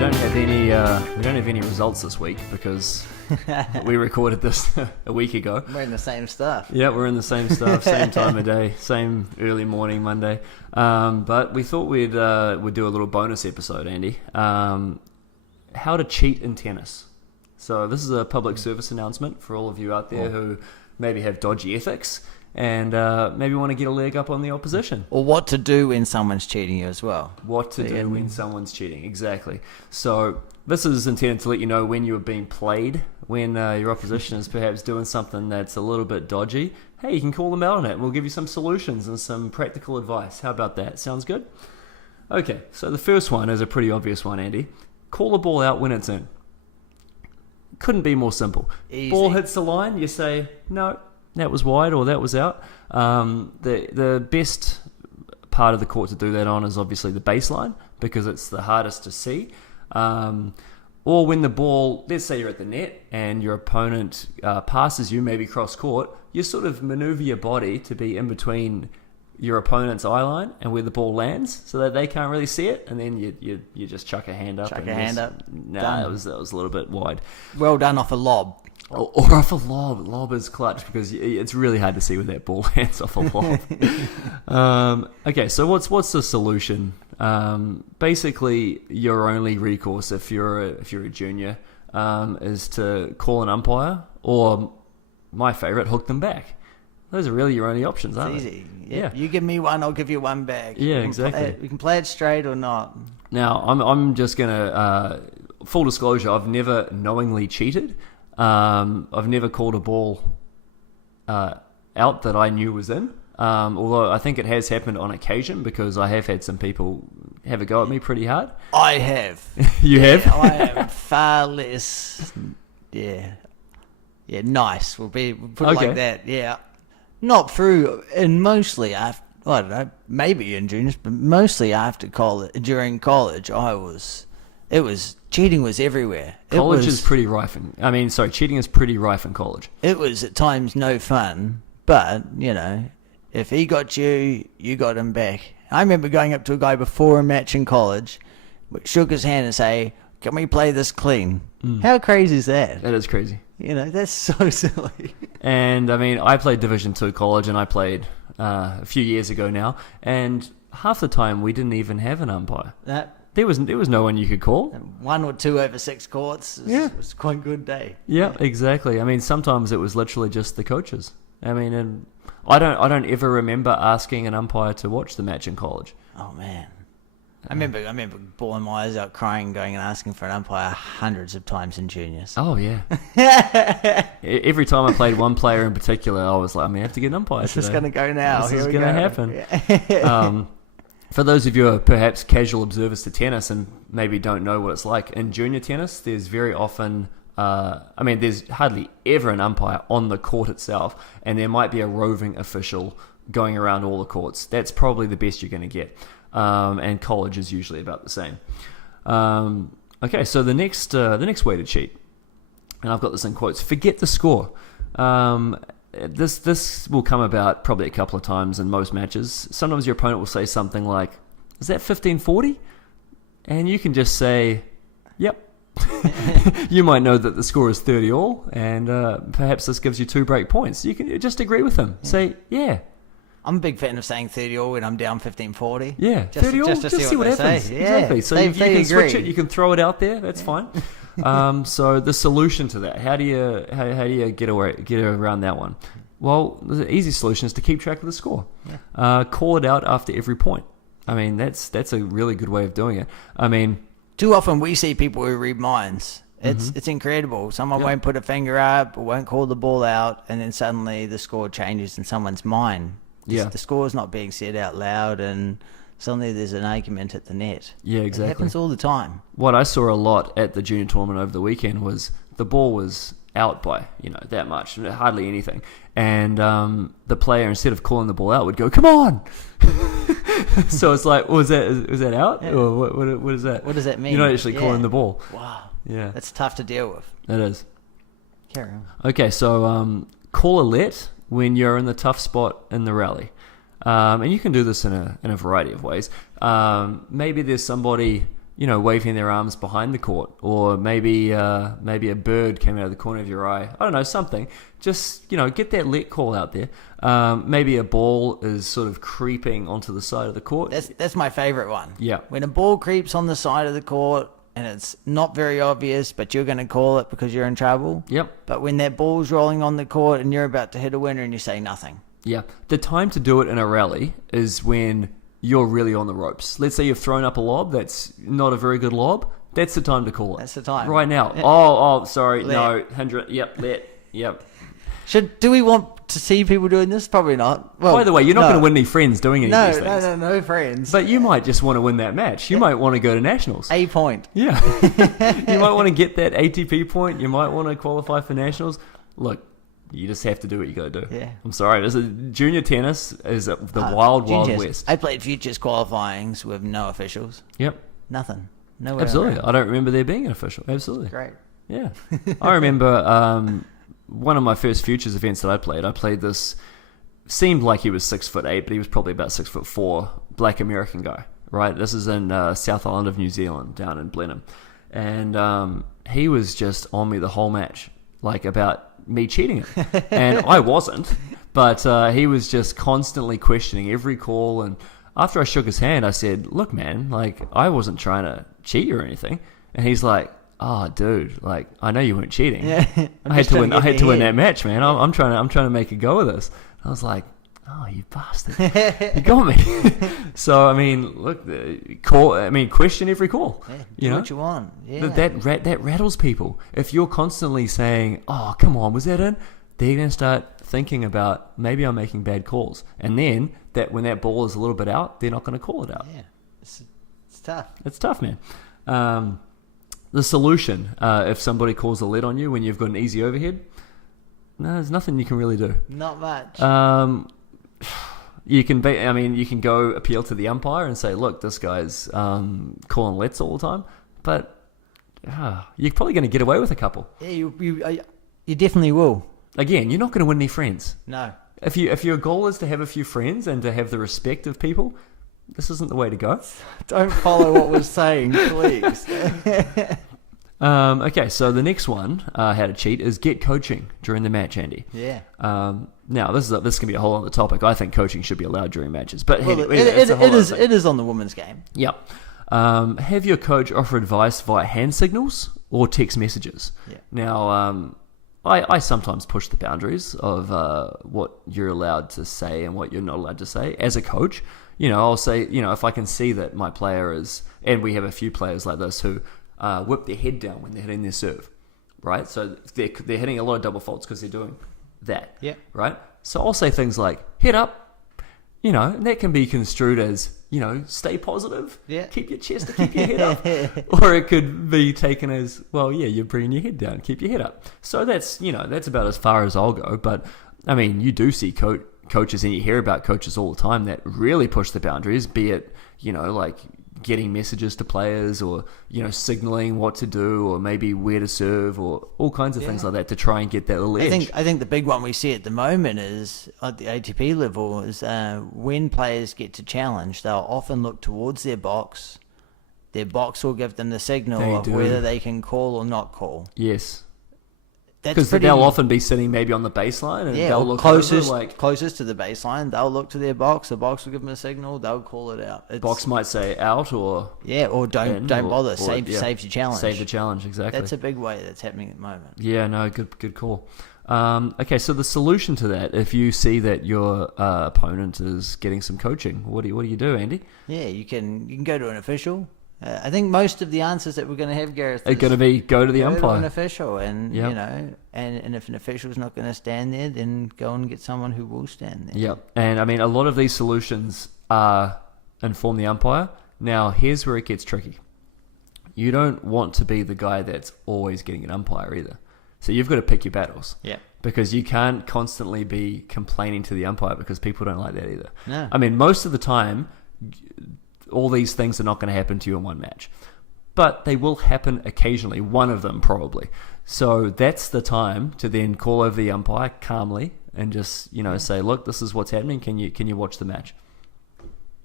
We don't have any results this week because we recorded this a week ago. We're in the same stuff. Yeah, we're in the same stuff, same time of day, same early morning Monday. But we thought we'd do a little bonus episode, Andy. How to cheat in tennis. So this is a public service announcement for all of you out there who maybe have dodgy ethics and maybe want to get a leg up on the opposition. Or what to do when someone's cheating you as well. What to do when someone's cheating, exactly. So this is intended to let you know when you are being played, when your opposition is perhaps doing something that's a little bit dodgy. Hey, you can call them out on it. We'll give you some solutions and some practical advice. How about that? Sounds good? Okay, so the first one is a pretty obvious one, Andy. Call the ball out when it's in. Couldn't be more simple. Easy. Ball hits the line, you say, no, that was wide or that was out. The best part of the court to do that on is obviously the baseline because it's the hardest to see. Or when the ball, let's say you're at the net and your opponent passes you, maybe cross court, you sort of maneuver your body to be in between your opponent's eye line and where the ball lands so that they can't really see it, and then you just chuck a hand up. Chuck a hand up. Nah, that was a little bit wide. Well done off a lob. Or off a lob. Lob is clutch because it's really hard to see where that ball lands off a lob. Okay, so what's the solution? Basically, your only recourse if you're a junior is to call an umpire, or my favorite, hook them back. Those are really your only options, aren't It's they? easy. Yeah. You give me one, I'll give you one back. Yeah, exactly. We can play it straight or not. Now, I'm just gonna full disclosure. I've never knowingly cheated. I've never called a ball out that I knew was in. Although I think it has happened on occasion because I have had some people have a go at me pretty hard. I have. You have? I am far less. Yeah, nice. We'll put it like that. Yeah, not through, and mostly after. I don't know, maybe in juniors, but mostly after college. During college, cheating was everywhere. College is pretty rife. Cheating is pretty rife in college. It was at times no fun, but if he got you, you got him back. I remember going up to a guy before a match in college, shook his hand and say, "Can we play this clean?" How crazy is that? That is crazy. That's so silly. And I played Division 2 college, and I played a few years ago now, and half the time we didn't even have an umpire. There was no one you could call. 1 or 2 over 6 courts was quite a good day. Yeah, exactly. Sometimes it was literally just the coaches. And I don't ever remember asking an umpire to watch the match in college. Oh man, I remember bawling my eyes out, crying, going and asking for an umpire hundreds of times in juniors. Oh yeah. Every time I played one player in particular, I was like, I'm gonna have to get an umpire. It's just gonna go now. This is gonna happen. For those of you who are perhaps casual observers to tennis and maybe don't know what it's like, in junior tennis, there's very often, there's hardly ever an umpire on the court itself, and there might be a roving official going around all the courts. That's probably the best you're going to get. And college is usually about the same. Okay, so the next way to cheat, and I've got this in quotes, forget the score. This will come about probably a couple of times in most matches. Sometimes your opponent will say something like, "Is that 15-40?" And you can just say, "Yep." You might know that the score is 30-all, and perhaps this gives you 2 break points. You can just agree with them. Say, "Yeah." I'm a big fan of saying 30-all when I'm down 15-40. Yeah, 30-all, just see what happens. Say. Exactly. Yeah, so you can switch it, you can throw it out there, that's fine. So the solution to that, how do you get around that one? Well, the easy solution is to keep track of the score. Yeah. Call it out after every point. That's a really good way of doing it. Too often we see people who read minds. It's incredible. Someone won't put a finger up or won't call the ball out, and then suddenly the score changes in someone's mind. Yeah. The score's not being said out loud, and suddenly there's an argument at the net. Yeah, exactly. It happens all the time. What I saw a lot at the junior tournament over the weekend was the ball was out by, that much, hardly anything. And the player, instead of calling the ball out, would go, "Come on!" So it's like, was that out? Yeah. Or what is that? What does that mean? You're not actually calling the ball. Wow. Yeah. That's tough to deal with. It is. Carry on. Okay, so call a let when you're in the tough spot in the rally. And you can do this in a variety of ways. Maybe there's somebody waving their arms behind the court, or maybe a bird came out of the corner of your eye. I don't know, something. Just, get that let call out there. Maybe a ball is sort of creeping onto the side of the court. That's my favourite one. Yeah. When a ball creeps on the side of the court and it's not very obvious, but you're going to call it because you're in trouble. Yep. But when that ball's rolling on the court and you're about to hit a winner and you say nothing. Yeah. The time to do it in a rally is when you're really on the ropes. Let's say you've thrown up a lob that's not a very good lob. That's the time to call it. That's the time. Right now. Sorry. Let. No. 100. Yep. Let. Yep. Do we want to see people doing this? Probably not. Well, by the way, you're not going to win any friends doing any of these things. No friends. But you might just want to win that match. You might want to go to nationals. A point. Yeah. You might want to get that ATP point. You might want to qualify for nationals. Look, you just have to do what you got to do. Yeah. I'm sorry. Junior tennis is the wild west. I played futures qualifyings with no officials. Yep. Nothing. Nowhere. Absolutely. Around. I don't remember there being an official. Absolutely. Great. Yeah. I remember one of my first futures events that I played this, seemed like he was 6'8", but he was probably about 6'4", black American guy, right? This is in South Island of New Zealand, down in Blenheim. And he was just on me the whole match, like about me cheating it. And I wasn't, but he was just constantly questioning every call. And after I shook his hand, I said, look, man, like, I wasn't trying to cheat you or anything. And he's like, oh, dude, like, I know you weren't cheating. Yeah, I had to win that match, man. I'm trying to make a go of this. I was like, oh, you bastard, you got me. So I mean, look, question every call. Yeah, do what you want. Yeah, that rattles people. If you're constantly saying, oh, come on, was that in? They're gonna start thinking about, maybe I'm making bad calls, and then when that ball is a little bit out, they're not going to call it out. Yeah, it's tough. It's tough, man. The solution, if somebody calls a lead on you when you've got an easy overhead, no, there's nothing you can really do. Not much. You can go appeal to the umpire and say, look, this guy's calling lets all the time, but you're probably going to get away with a couple. Yeah, you definitely will. Again, you're not going to win any friends. No. If your goal is to have a few friends and to have the respect of people, this isn't the way to go. Don't follow what we're saying, please. Okay, so the next one, how to cheat, is get coaching during the match, Andy. Yeah. Now, this can be a whole other topic. I think coaching should be allowed during matches. But it is on the women's game. Yep. Have your coach offer advice via hand signals or text messages. Yeah. Now, I sometimes push the boundaries of what you're allowed to say and what you're not allowed to say as a coach. I'll say, if I can see that my player is, and we have a few players like this who whip their head down when they're hitting their serve, right? So they're hitting a lot of double faults because they're doing that, yeah, right? So I'll say things like, head up, and that can be construed as, stay positive, yeah, keep your chest to keep your head up. Or it could be taken as, well, yeah, you're bringing your head down, keep your head up. So that's about as far as I'll go. But, I mean, you do see coaches, and you hear about coaches all the time that really push the boundaries, be it, like getting messages to players or, signaling what to do or maybe where to serve or all kinds of things like that to try and get that little edge. I think the big one we see at the moment is at the ATP level is when players get to challenge, they'll often look towards their box. Their box will give them the signal of whether they can call or not call. Yes. Because they'll often be sitting maybe on the baseline and they'll look closest to the baseline. They'll look to their box. The box will give them a signal. They'll call it out. Box might say out or or don't bother. Save your challenge. Save the challenge, exactly. That's a big way that's happening at the moment. Yeah, no, good call. Okay, so the solution to that, if you see that your opponent is getting some coaching, what do you do, Andy? Yeah, you can go to an official. I think most of the answers that we're going to have, Gareth, are going to be go to the umpire, to an official, and and if an official's not going to stand there, then go and get someone who will stand there. Yep, and I mean a lot of these solutions are inform the umpire. Now, here's where it gets tricky. You don't want to be the guy that's always getting an umpire either. So you've got to pick your battles. Yeah. Because you can't constantly be complaining to the umpire because people don't like that either. No. I mean, most of the time, all these things are not going to happen to you in one match. But they will happen occasionally, one of them probably. So that's the time to then call over the umpire calmly and just, say, look, this is what's happening. Can you watch the match?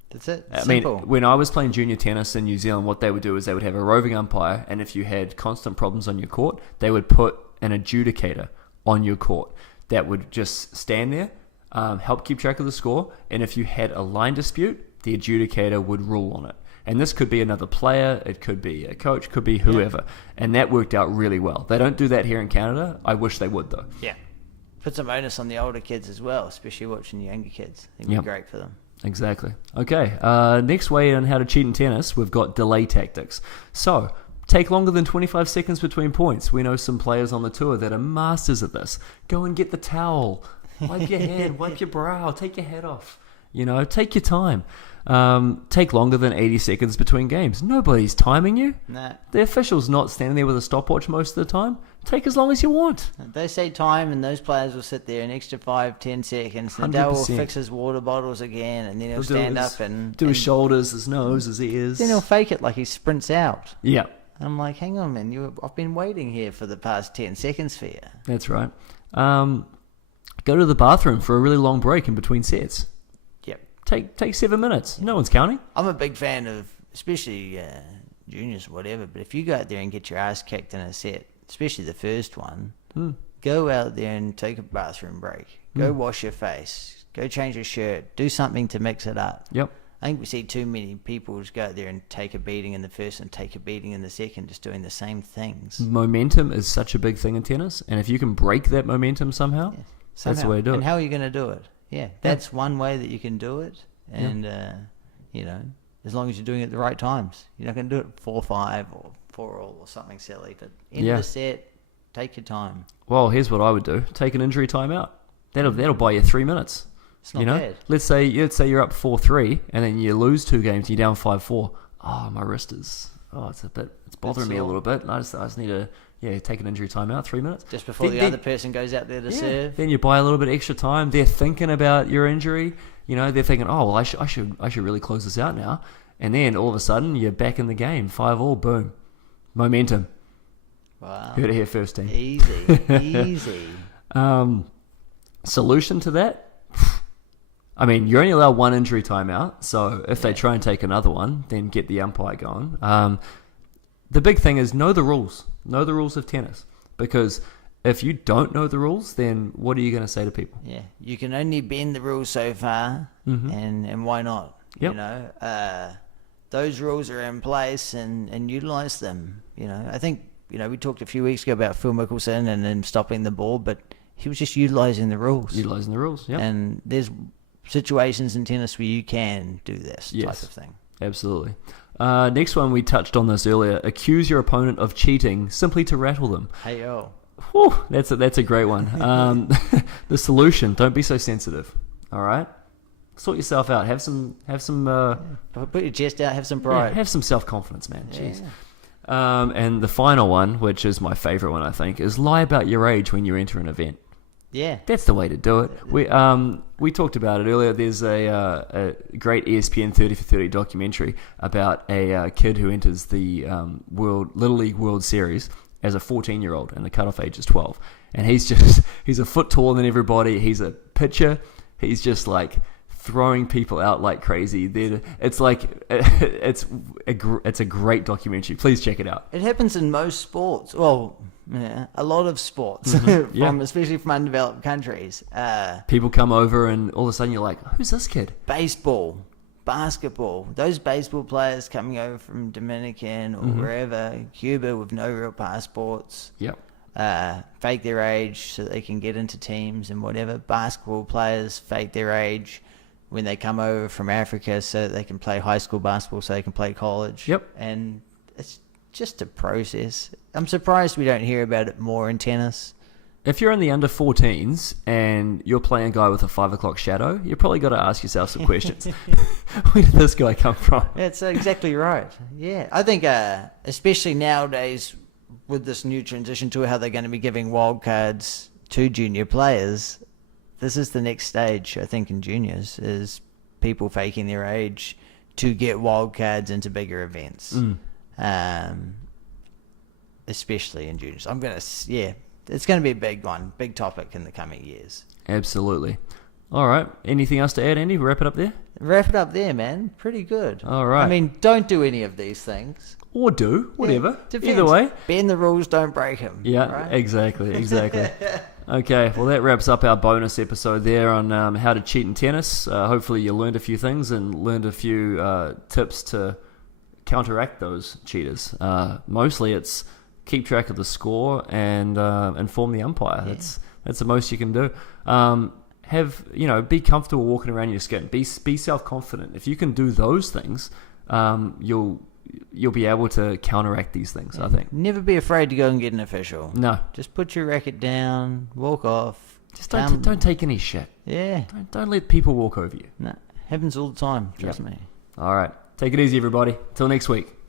That's it. I Simple. mean, when I was playing junior tennis in New Zealand, what they would do is they would have a roving umpire, and if you had constant problems on your court, they would put an adjudicator on your court that would just stand there, help keep track of the score, and if you had a line dispute, the adjudicator would rule on it. And this could be another player, it could be a coach, could be whoever. And that worked out really well. They don't do that here in Canada. I wish they would, though. Yeah. Put some onus on the older kids as well, especially watching the younger kids. It'd be great for them. Exactly. Okay, next way on how to cheat in tennis, we've got delay tactics. So, take longer than 25 seconds between points. We know some players on the tour that are masters at this. Go and get the towel. Wipe your head, wipe your brow, take your head off. Take your time. Take longer than 80 seconds between games. Nobody's timing you. Nah. The official's not standing there with a stopwatch most of the time. Take as long as you want. They say time, and those players will sit there an extra 5-10 seconds. Nadal will fix his water bottles again, and then he'll stand up and do his shoulders, his nose, his ears. Then he'll fake it like he sprints out. Yeah. I'm like, hang on, man. I've been waiting here for the past 10 seconds for you. That's right. Go to the bathroom for a really long break in between sets. Yep. Take 7 minutes. No one's counting. I'm a big fan of, especially juniors or whatever, but if you go out there and get your ass kicked in a set, especially the first one, go out there and take a bathroom break. Go wash your face. Go change your shirt. Do something to mix it up. Yep. I think we see too many people just go out there and take a beating in the first and take a beating in the second, just doing the same things. Momentum is such a big thing in tennis, and if you can break that momentum somehow, that's the way to do it. And how are you going to do it? Yeah, that's one way that you can do it. And, as long as you're doing it at the right times. You're not going to do it 4-5 or 4-all or something silly. But end of the set, take your time. Well, here's what I would do. Take an injury timeout. That'll buy you 3 minutes. It's not bad. Let's say you're up 4-3 and then you lose 2 games and you're down 5-4. Oh, my wrist is it's bothering me a little bit. I just need to take an injury timeout, 3 minutes. Just before the other person goes out there to serve. Then you buy a little bit extra time. They're thinking about your injury. They're thinking, oh well, I should really close this out now. And then all of a sudden you're back in the game, 5-all, boom, momentum. Wow. Heard it here first, team. Easy. Solution to that? I mean, you're only allowed 1 injury timeout, so if they try and take another one, then get the umpire going. The big thing is know the rules. Know the rules of tennis. Because if you don't know the rules, then what are you going to say to people? Yeah. You can only bend the rules so far, and why not? Yep. Those rules are in place and utilize them. I think, we talked a few weeks ago about Phil Mickelson and then stopping the ball, but he was just utilizing the rules. Yep. And there's situations in tennis where you can do this type of thing. Absolutely. Next one, we touched on this earlier. Accuse your opponent of cheating simply to rattle them. Hey, yo. Whew, that's a great one. The solution, don't be so sensitive. All right? Sort yourself out. Have some put your chest out, have some pride. Have some self-confidence, man. Jeez. And the final one, which is my favorite one, I think, is lie about your age when you enter an event. Yeah, that's the way to do it. We talked about it earlier. There's a great ESPN 30 for 30 documentary about a kid who enters the Little League World Series as a 14-year-old, and the cutoff age is 12. And he's a foot taller than everybody. He's a pitcher. He's just like throwing people out like crazy. It's a great documentary. Please check it out. It happens in most sports. Well, a lot of sports, especially from undeveloped countries. People come over and all of a sudden you're like, who's this kid? Baseball, basketball. Those baseball players coming over from Dominican or wherever, Cuba with no real passports. Yep. Fake their age so they can get into teams and whatever. Basketball players fake their age when they come over from Africa so that they can play high school basketball so they can play college. Yep. And it's just a process. I'm surprised we don't hear about it more in tennis. If you're in the under 14s and you're playing a guy with a 5 o'clock shadow, you probably got to ask yourself some questions. Where did this guy come from? That's exactly right. Yeah. I think especially nowadays with this new transition to how they're going to be giving wildcards to junior players, this is the next stage, I think, in juniors, is people faking their age to get wildcards into bigger events. Especially in juniors. It's going to be a big one, big topic in the coming years. Absolutely. All right. Anything else to add, Andy? Wrap it up there? Wrap it up there, man. Pretty good. All right. I mean, don't do any of these things. Or do. Whatever. Depends. Either way. Bend the rules, don't break them. Yeah, right? exactly. Okay, well, that wraps up our bonus episode there on how to cheat in tennis. Hopefully you learned a few things and learned a few tips to counteract those cheaters. Mostly it's keep track of the score and inform the umpire. Yeah. That's the most you can do. Be comfortable walking around your skin. Be self-confident. If you can do those things, you'll be able to counteract these things, I think. Never be afraid to go and get an official. No. Just put your racket down, walk off. Just don't take any shit. Yeah. Don't let people walk over you. No, happens all the time, trust me. All right. Take it easy, everybody. Till next week.